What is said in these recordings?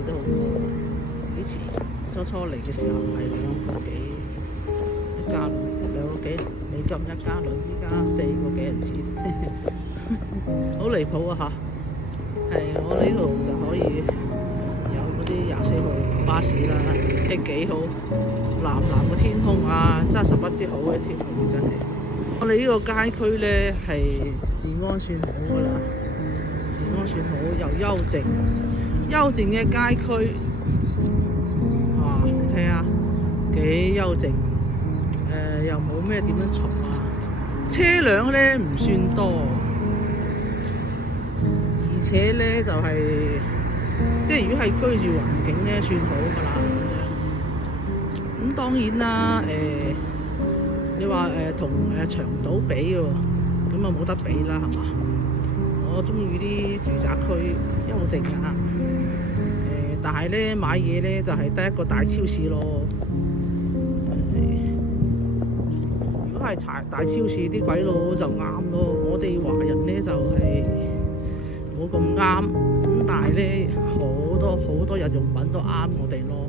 貴咗好多。以前初嚟嘅時候係2個幾一加侖，2個幾美金一加侖，依家4個幾銀錢，好離譜啊嚇！係我哋呢度就可以有嗰啲24號巴士啦，幾好，藍藍嘅天空啊，真係十分之好嘅天空真係。我哋呢個街區咧係治安算好噶啦，治安算好又幽靜，幽靜嘅街區，哇！你睇下幾幽靜，又冇咩點樣嘈啊，車輛咧唔算多，而且咧就係、即係如果係居住環境咧算好噶啦。咁當然啦，你話同長島比喎，咁啊冇得比啦，係嘛？我中意啲住宅區幽靜啊，但係咧買嘢咧就係得一個大超市咯。如果係大超市啲鬼佬就啱咯，我哋華人咧就係冇咁啱。咁但係咧好多日用品都啱我哋咯，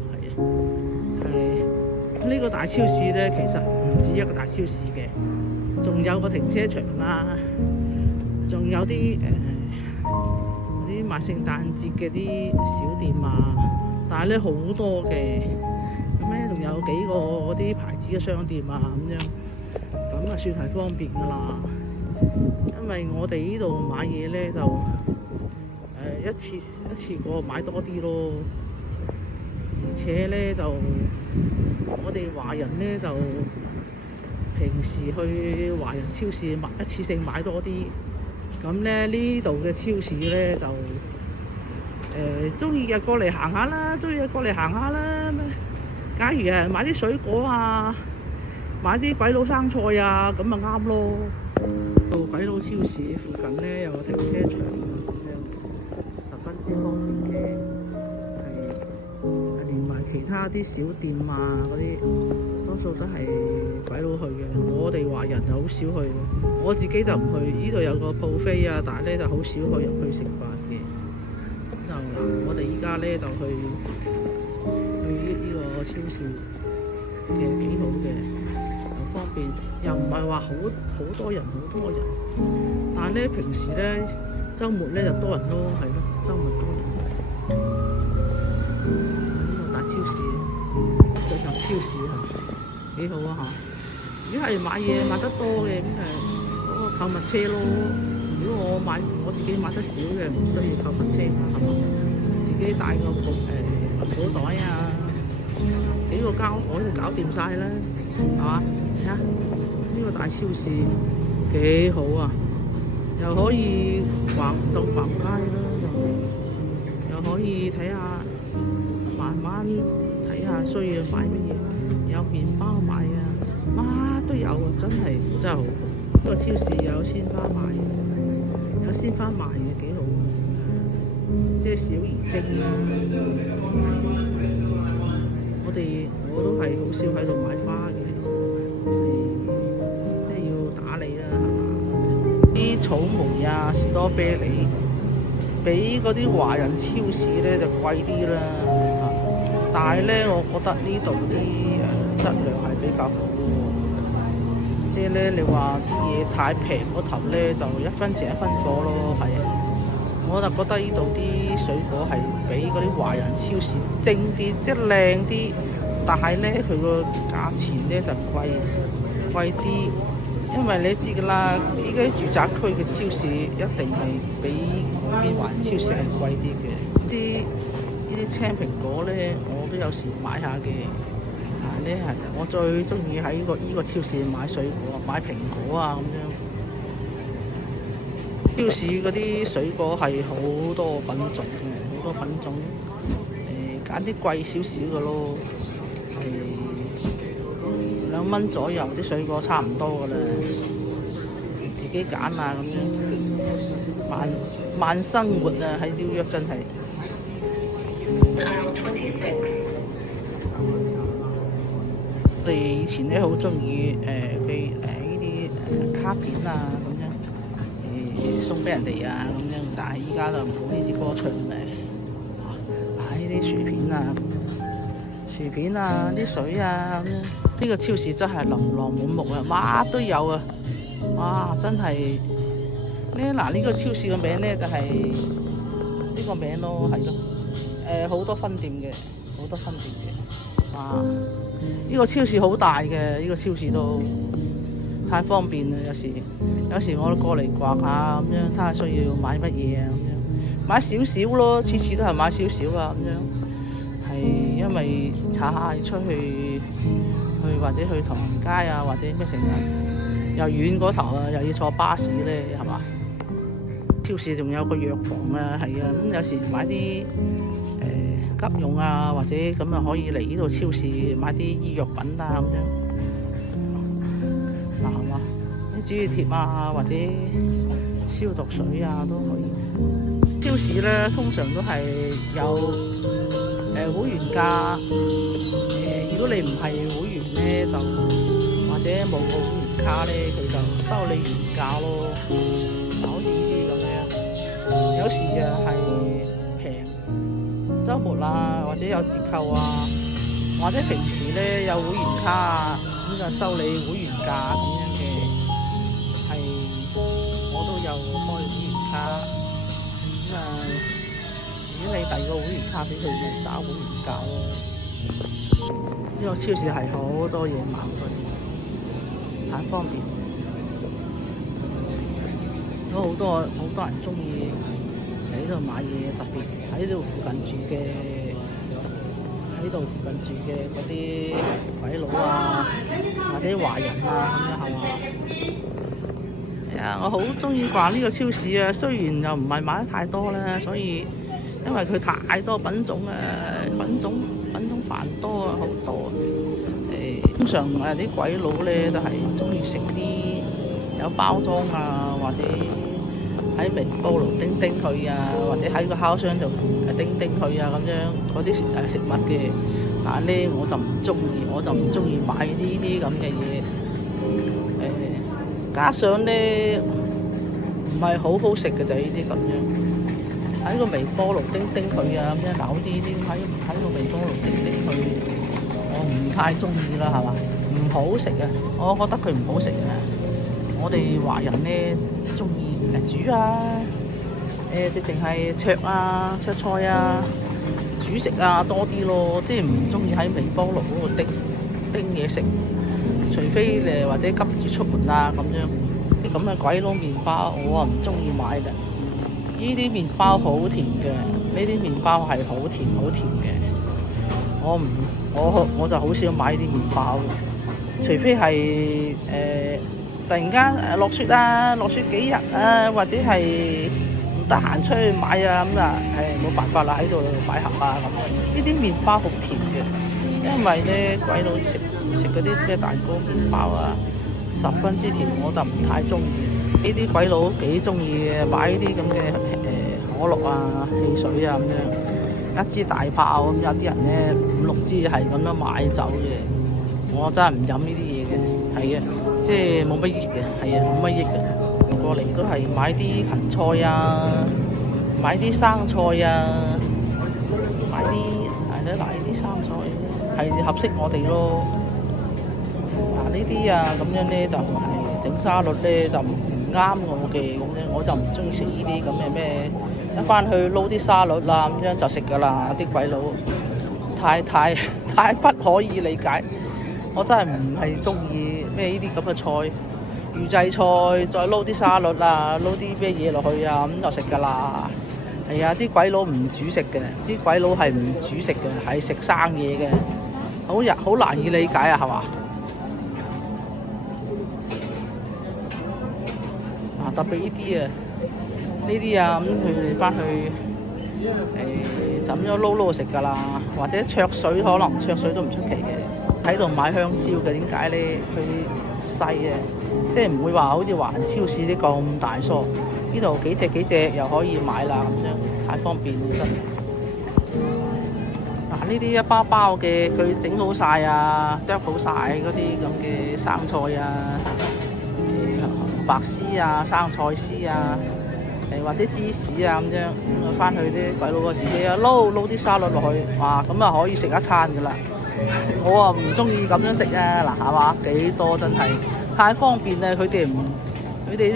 係呢個大超市咧，其實唔止一個大超市嘅，仲有個停車場啦，仲有啲啲賣聖誕節嘅啲小店啊，但係咧好多嘅，咁咧仲有幾個嗰啲牌子嘅商店啊咁樣，咁啊算係方便噶啦。因為我哋呢度買嘢咧就一次過買多啲咯，而且咧就我哋華人咧就平時去華人超市買一次性買多啲，咁咧呢度嘅超市咧就中意嘅過嚟行下啦，中意嘅過嚟行下啦。假如買啲水果啊，買啲鬼佬生菜啊，咁咪啱咯。到鬼佬超市附近咧有個停車場，十分之方便嘅，係連埋其他啲小店啊嗰啲，多數都係鬼佬去嘅。我哋華人就好少去，我自己就唔去。呢度有個buffet啊，但係咧就好少去入去食飯嘅。就我哋依家咧就去呢個超市嘅，幾好嘅，又方便，又唔係話好多人，但係咧平時咧週末咧就多人咯，係咯，週末多人。呢個大超市，進入超市啊，幾好啊嚇！如果係買嘢買得多嘅，咁嗰個購物車咯。如果我自己買得少嘅，唔需要購物車啦，係嘛？自己帶個環保袋啊，幾個膠袋就搞掂晒啦，係嘛？睇下呢個大超市幾好啊！又可以橫街啦，又可以睇下，慢慢睇下需要買乜嘢啦。有麵包買啊，乜都有啊，真係好。呢個超市有鮮花賣，嘅幾好，即係小而精啦。我都係好少喺度買花嘅，即係要打理啦，係嘛？啲草莓啊、士多啤梨，比嗰啲華人超市咧就貴啲啦。但係咧，我覺得呢度啲質量係比較好喎。即係咧，你話啲嘢太平嗰頭咧，就1分錢1分貨咯，係啊。我就覺得呢度啲水果係比嗰啲華人超市精啲，即係靚啲。但係咧，佢個價錢咧就貴啲，因為你知㗎啦，依家啲住宅區嘅超市一定係比嗰邊華人超市係貴啲嘅。呢啲青蘋果咧，我都有時買下嘅。但係咧係我最中意喺依個超市買水果，買蘋果啊咁樣。超市嗰啲水果係好多品種嘅，揀啲貴少少嘅咯。2蚊左右啲水果差唔多㗎啦，自己揀啊咁樣。慢生活啊，喺紐約真係。我哋以前咧好中意寄呢啲卡片啊咁樣，送俾人哋啊咁樣，但係依家就冇呢支歌唱咧。呢啲薯片啊，啲水啊咁樣。呢個超市真係琳琅滿目啊，乜都有啊！哇，真係咧嗱，呢個超市嘅名咧就係呢個名咯，係咯。好多分店嘅，哇！呢個超市好大嘅，呢個超市都太方便啦。有時我都過嚟逛下咁樣，睇下需要買乜嘢啊咁樣，買少少咯，次次都係買少少啊咁樣。係因為下下出去或者去唐人街啊，或者咩成日又遠嗰頭啊，又要坐巴士咧，係嘛？超市仲有個藥房啊，係啊，咁有時買啲急用啊，或者咁啊可以嚟呢度超市買啲醫藥品啊咁樣，嗱係嘛？啲止血貼啊，或者消毒水啊都可以。超市咧通常都係有會員價，如果你唔係會員咧，就或者冇個會員卡咧，佢就收你原價咯。好似呢啲咁樣，有時啊係平，週末啊或者有折扣啊，或者平時咧有會員卡啊，咁就收你會員價咁樣嘅。係我都有開會員卡，咁啊如果你第二個會員卡俾佢，咪打會員價咯。呢個超市係好多嘢買，太方便。都好多人中意喺呢度買嘢，特別喺呢度附近住嘅嗰啲鬼佬啊，或者華人啊咁樣係嘛？係啊，我好中意逛呢個超市啊，雖然又唔係買得太多啦，所以因為佢太多品種啊，品種繁多啊，好多。通常啲鬼佬咧都係中意食啲有包裝啊，或者喺微波爐叮佢啊，或者喺個烤箱度叮佢啊咁樣嗰啲食物嘅。但係咧我就唔中意買呢啲咁嘅嘢。加上咧唔係好食嘅就呢啲咁樣，喺個微波爐叮佢啊咁樣，嗱好似呢啲喺個微波爐叮佢，我唔太中意啦，係嘛？唔好食啊！我覺得佢唔好食啊！我哋華人咧中意煮啊，直情係灼啊、灼菜啊、煮食啊多啲咯，即係唔中意喺微波爐嗰度叮嘢食，除非或者急住出門啊咁樣。啲咁嘅鬼佬麵包我啊唔中意買嘅，呢啲麵包好甜嘅，呢啲麵包係好甜嘅，我就好少買啲麵包，除非係突然間落雪幾日啊，或者係唔得閒出去買啊咁啊，冇辦法啦，喺度擺盒啊咁樣。呢啲麵包好甜嘅，因為咧鬼佬食嗰啲咩蛋糕麵包啊，十分之甜，我就唔太中意。呢啲鬼佬幾中意買呢啲咁嘅可樂啊、汽水啊咁樣，一支大炮咁，有啲人咧5、6支係咁樣買走嘅。我真係唔飲呢啲嘢嘅，係啊。即係冇乜益嘅，係啊，冇乜益嘅。過嚟都係買啲芹菜啊，買啲生菜啊，買啲生菜係合適我哋咯。嗱呢啲啊咁樣咧就係整沙律咧就唔啱我嘅咁樣，我就唔中意食呢啲咁嘅咩，一翻去撈啲沙律啦咁樣就食㗎啦。啲鬼佬太不可以理解。我真係唔係中意咩呢啲咁嘅菜，預製菜，再撈啲沙律啊，撈啲咩嘢落去啊，咁就食㗎啦。係啊，啲鬼佬唔煮食嘅，啲鬼佬係唔煮食嘅，係食生嘢嘅，好難以理解啊，係嘛？特別呢啲啊，咁佢哋翻去就咁樣撈食㗎啦，或者灼水可能灼水都唔出奇嘅。喺度買香蕉嘅，點解咧？佢細嘅，即係唔會話好似華人超市啲咁大梳。呢度幾隻又可以買啦，咁樣太方便啦真係。嗱呢啲一包包嘅，佢整好晒啊，剁好晒嗰啲咁嘅生菜啊、紅白絲啊、生菜絲啊，或者芝士啊咁樣，咁啊翻去啲鬼佬自己啊撈啲沙律落去，哇咁啊可以食一餐噶啦。我啊唔中意咁樣食啊，嗱係嘛幾多真係太方便啦！佢哋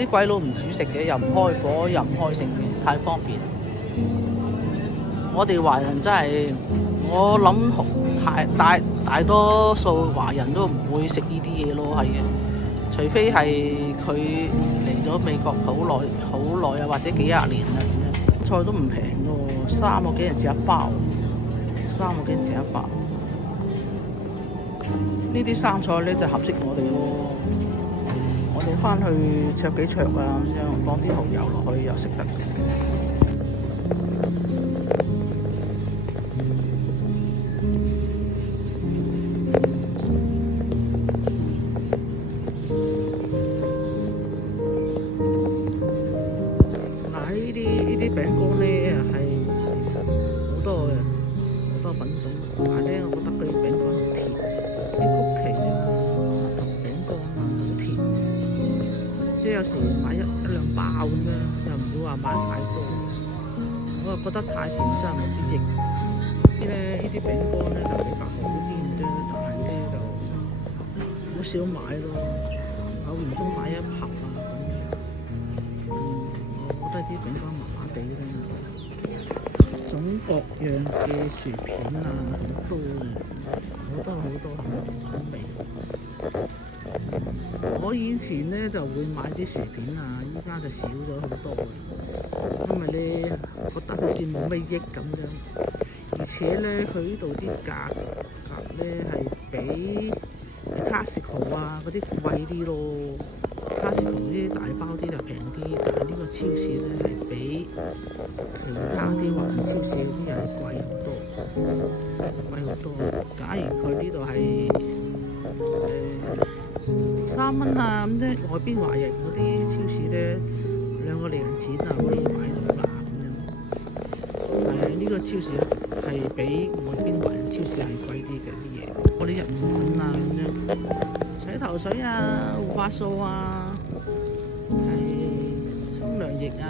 啲鬼佬唔煮食嘅，又唔開火又唔開食嘅，太方便。我哋華人真係，我諗大多數華人都唔會食呢啲嘢咯，係嘅。除非係佢嚟咗美國好耐啊，或者幾廿年啦，菜都唔平喎，3個幾人食一包，3個幾人食一包。呢啲生菜咧就合適我哋咯。我哋翻去灼幾灼啊，咁樣放啲蠔油落去又食得。呢啲餅乾咧係好多品種，但係咧我覺得佢啲餅乾好甜，啲曲奇啊同餅乾啊好甜，即係有時買一兩包咁樣，又唔會話買太多。我又覺得太甜真係冇啲益。呢啲餅乾咧就比較好啲啫，但係咧就好少買咯，偶然中買一盒啊咁。我覺得啲餅乾麻麻地啦，種各樣嘅薯片啊，好多口味。我以前咧就會買啲薯片啊，依家就少咗好多，因為咧覺得好似冇咩益咁樣，而且咧佢呢度啲價格咧係比Costco啊嗰啲貴啲咯。Costco啲大包啲就平啲，但係呢個超市咧係比其他啲華人超市嗰啲又係貴好多。假如佢呢度係3蚊啊咁啫，外邊華人嗰啲超市咧2個零錢啊可以買到啦咁樣。但係呢個超市係比外邊華人超市係貴啲嘅啲嘢，嗰啲日本啊咁樣。洗頭水啊、護髮素啊、沖涼液啊，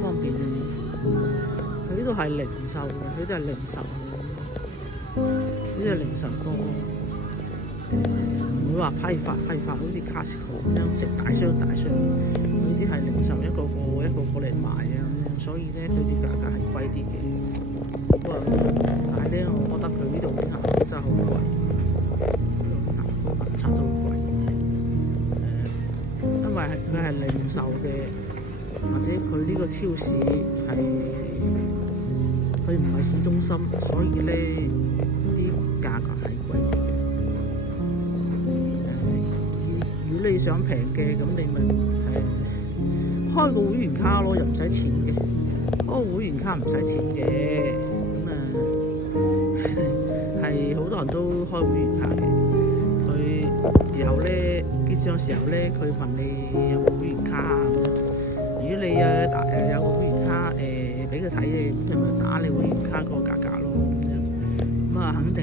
方便嘅。佢呢度係零售嘅，佢都係零售多，唔會話批發，好似Costco咁樣食大箱。佢啲係零售一個個嚟賣啊咁樣，所以咧佢啲價格係貴啲嘅。但係咧，我覺得佢呢度啲牙膏真係好貴，牙膏牙刷都好貴。因為佢係零售嘅，或者佢呢個超市佢唔係市中心，所以咧啲價格係貴啲嘅。如果你想平嘅，咁你咪開個會員卡咯，又唔使錢嘅。開個會員卡唔使錢嘅。係好多人都開會員卡嘅，佢然後咧結賬時候咧，佢問你有冇會員卡啊？如果你有個會員卡俾佢睇嘅，咁佢咪打你會員卡嗰個價格咯。咁啊，肯定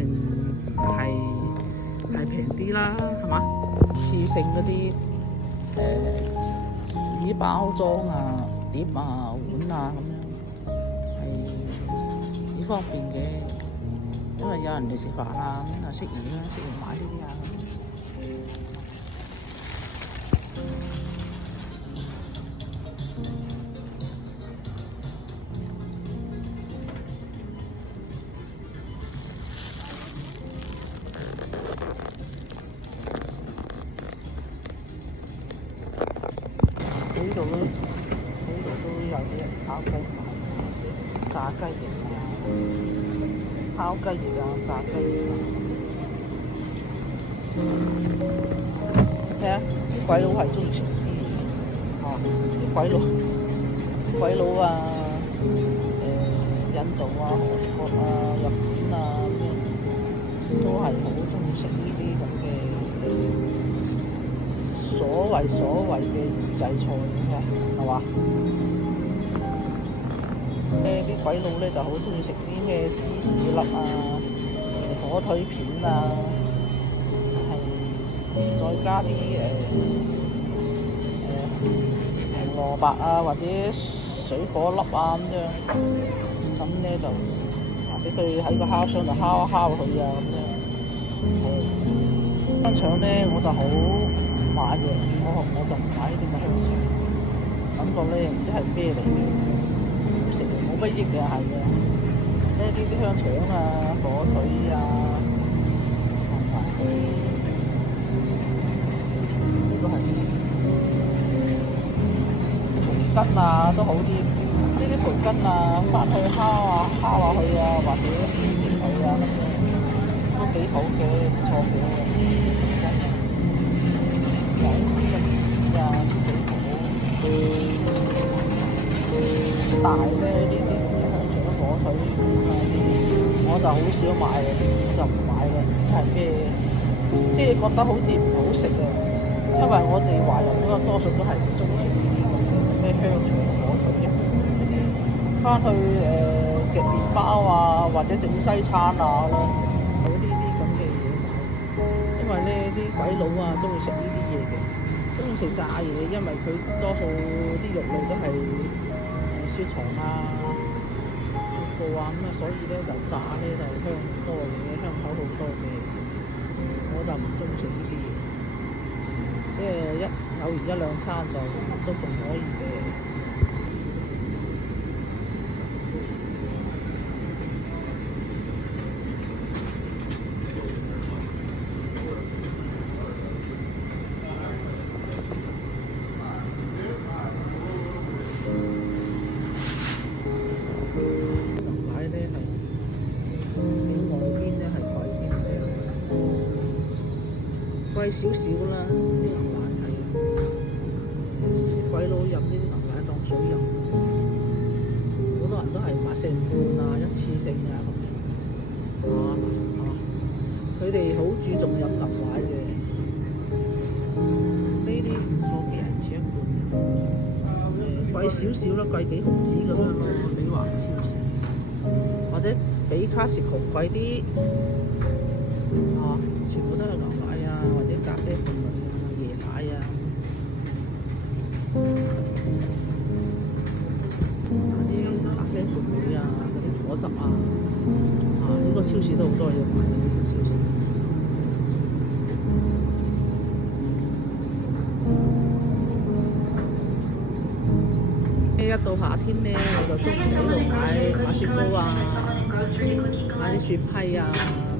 係平啲啦，係嘛？次性嗰啲紙包裝啊、碟啊、碗啊咁樣係幾方便嘅。因為有人嚟食飯啊，咁啊食完買呢啲啊。呢度都有啲人烤雞賣，炸雞翼啊。烤雞翼啊，炸雞翼啊，睇下啲鬼佬係中意食啲嘢，啲鬼佬啊，印度啊、韓國啊、日本啊咁樣，都係好中意食呢啲咁嘅所謂嘅預製菜嘅，係嘛？啲鬼佬咧就好中意食啲咩芝士粒啊、火腿片啊，係再加啲紅蘿蔔啊，或者水果粒啊咁樣，咁咧就或者佢喺個烤箱度烤一烤佢啊咁樣。香腸咧我就好唔買嘅，我就唔買呢啲咁嘅香腸，感覺咧唔知係咩嚟嘅，好食冇乜益嘅係嘅。呢啲香腸啊、火腿啊，同埋呢個係培根啊都好啲。呢啲培根啊，翻去烤下佢啊，或者煎佢啊咁樣，都幾好嘅，唔錯嘅。有啲嘅芝士啊都幾好。大咧呢啲香腸、火腿啊呢啲，我就好少買嘅，我就唔買嘅，唔知係咩，即係覺得好似唔好食啊。因為我哋華人多數都係唔中意食呢啲咁嘅咩香腸、火腿啊。翻去夾麵包啊，或者整西餐啊咯，有呢啲咁嘅嘢買。因為咧啲鬼佬啊，中意食呢啲嘢嘅，中意食炸嘢，因為佢多數啲肉類都係雪藏啊、雪糕啊咁啊，所以咧就炸咧就香好多嘅，香口好多嘅。我就唔中意食呢啲嘢，即係偶然一兩餐就都仲可以嘅。貴少少啦，啲牛奶係鬼佬飲呢啲牛奶當水飲，好多人都係買成罐啊、一次性啊咁樣。佢哋好注重飲牛奶嘅，呢啲唔錯，幾人錢一罐，貴少少啦，貴幾毫子咁樣咯，比華超市，或者比卡士窮貴啲，全部都係牛奶啊，或者咖啡粉啊、椰奶啊，啲咖啡粉類啊，嗰啲果汁啊，呢個超市都好多嘢買嘅，呢個超市。一到夏天咧，我就中意喺度買雪糕啊，買啲雪批啊，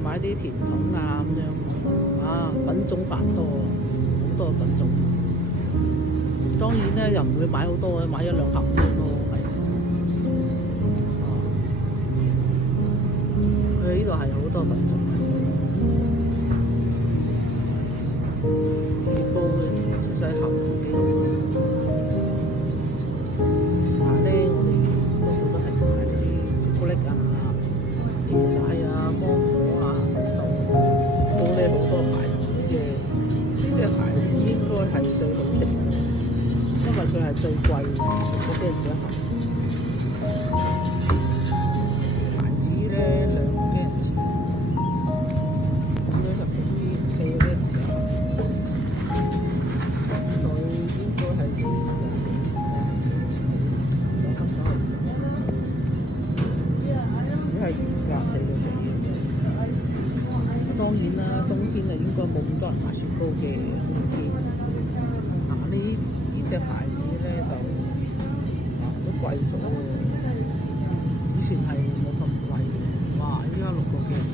買啲甜筒啊咁樣，品種繁多，好多品種。當然咧，又唔會買好多嘅，買一兩盒啫咯，係。佢呢度係好多品種，雪糕嘅細盒幾好。係最好食嘅，因為佢係最貴嘅，嗰幾隻盒。牌子咧2個幾人錢，咁樣就平啲，4個幾人錢一盒。佢應該係2係原價4個幾嘅。當然啦，冬天啊應該冇咁多人買雪糕嘅，冬天。呢隻牌子咧就都貴咗喎，以前係冇咁貴嘅，哇！依家6個幾人錢，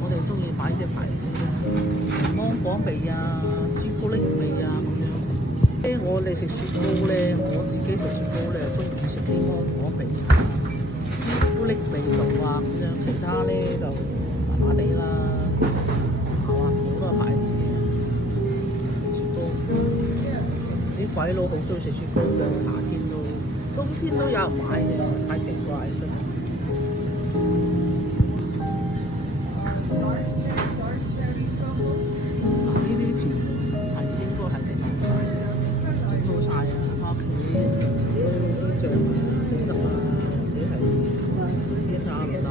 我哋中意買呢隻牌子嘅芒果味啊、朱古力味啊咁樣。我哋食雪糕咧，我自己食雪糕咧中意食啲芒果味啊、朱古力味道啊咁樣，其他咧就麻麻地啦，係嘛？好多牌子。啲鬼佬好中意食雪糕嘅，夏天都、冬天都有人買嘅，太奇怪真係。呢啲全部係應該係整好晒嘅，整好晒啊！返屋企啲醬啊、醬汁啊，或者係啲沙律啊，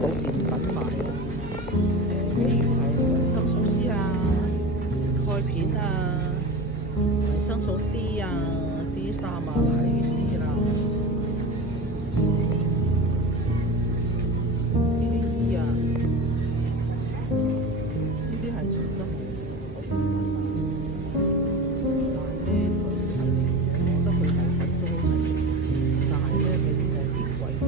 冇甜品賣啊。比如係維生素 C 啊、鈣片啊、維生素 D 啊、D3啊、嗱呢啲 C 啦，呢啲 E 啊，呢啲係全都係好甜品啊。但係咧，我覺得佢細品都好細，但係咧佢啲係啲貴啲。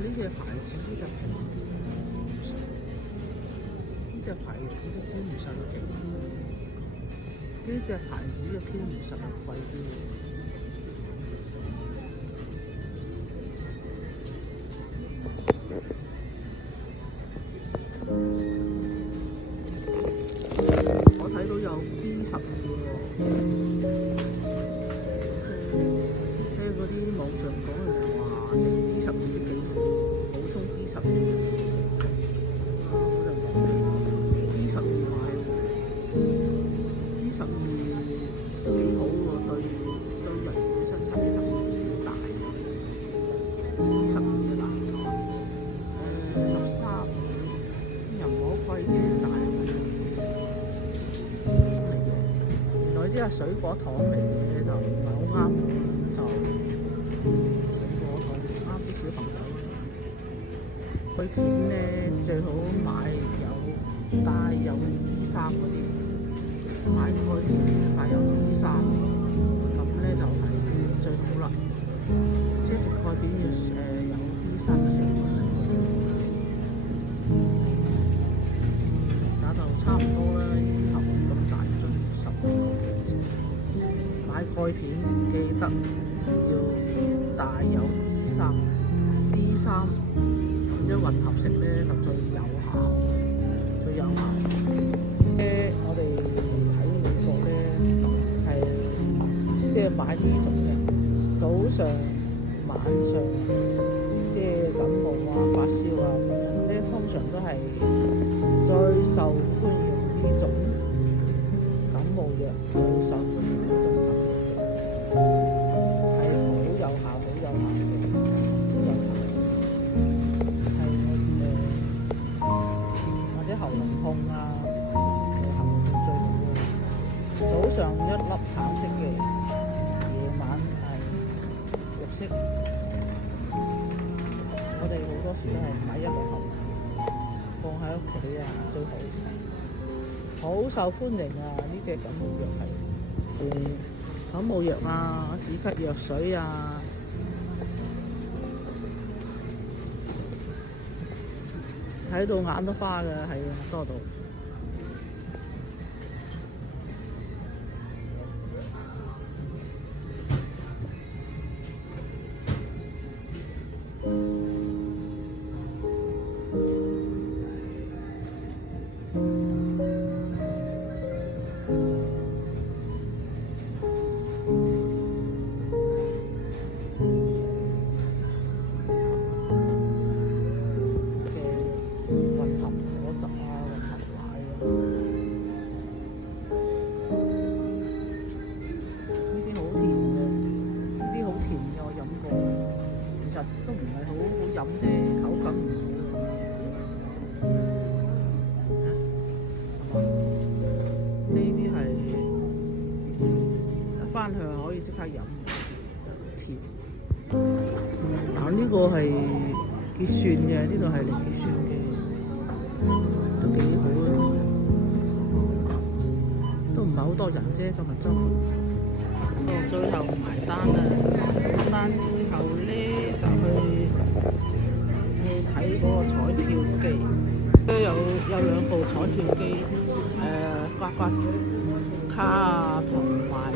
呢隻牌子呢隻平，呢隻牌子嘅堅唔實勁，呢隻牌子嘅堅唔實係貴啲。我睇到有 B12喎，聽嗰啲網上講嘅人話食 B12都幾好，補充 B12。我就講 B12買 B12都幾好喎，對人嘅身體特別大。B12嘅藍糖，13，又唔好貴啫，但係原來啲係水果糖嚟嘅，就唔係好啱我，就水果糖啱啲小朋友。佢片咧最好買有帶有 D3嗰啲，買嗰啲帶有 D3，咁咧就係最好啦。即係食鈣片要有 D3嘅成分喺度。打就差唔多啦，頭咁大樽10個幾錢。買鈣片記得要帶有 D3，咁樣混合食咧就最有效，最有效。我哋喺美國咧係即係買呢種嘅，早上、晚上即係感冒啊、發燒啊咁樣，即係通常都係最受歡迎呢種感冒藥，最受歡迎呢種感冒藥係好有效、好有效嘅。或者喉嚨痛啊，喉嚨痛最好啦。早上一粒橙色嘅，夜晚係綠色。我哋好多時都係買一兩盒放喺屋企啊，最好。好受歡迎啊！呢隻感冒藥係感冒藥啊、止咳藥水啊。睇到眼都花嘅，係啊，多到。都唔係好飲啫，口感唔好。呢啲係一翻去可以即刻飲，甜。嗱，呢個係結算嘅，呢度係嚟結算嘅，都幾好啊！都唔係好多人啫，今日周末。最後埋單啦，埋單之後咧就去睇嗰個彩票機，都有兩部彩票機，刮刮卡啊，同埋嗰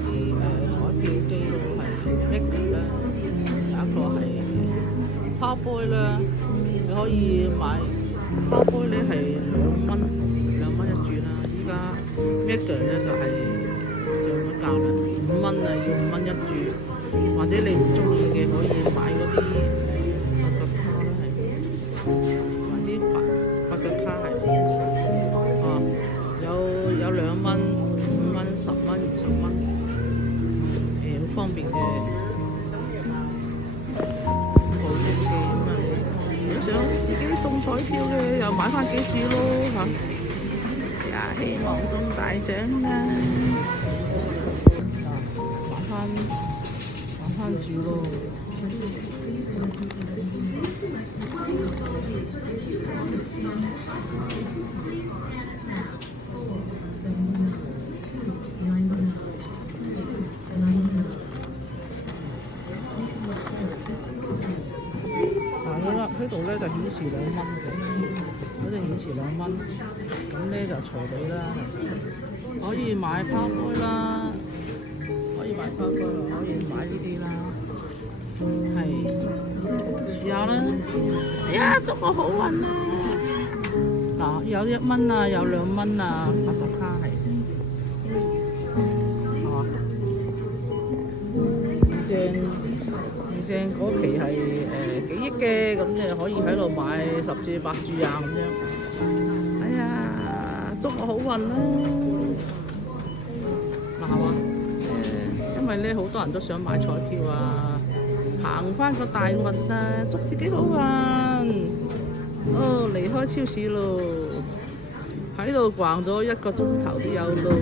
啲彩票機咯，係 Mega 啦，有一個係 Powerball 啦，你可以買 Powerball 咧係2蚊一注啦，依家 Mega 咧就係有乜價啦，5蚊啊，要5蚊一注，或者你唔中意嘅可以買嗰啲刮刮卡啦，買啲刮刮卡係有2蚊、5蚊、10蚊、20蚊，好方便嘅保險機咁啊！如果想自己中彩票嘅，又買翻幾注咯嚇。希望中大獎啦！玩翻住咯。呢度咧就顯示2蚊嘅，嗰度顯示2蚊，咁咧就隨你啦，可以買泡杯啦，可以買呢啲啦，係試下啦。哎呀，祝我好運啊！嗱，有1蚊啊，有2蚊啊，刮刮卡係，正嗰期係幾億嘅，咁你可以喺度買10注8注啊咁樣。哎呀，祝我好運啦！嗱係嘛，因為咧好多人都想買彩票啊，行翻個大運啊，祝自己好運。哦，離開超市咯，喺度逛咗1個鐘頭都有咯。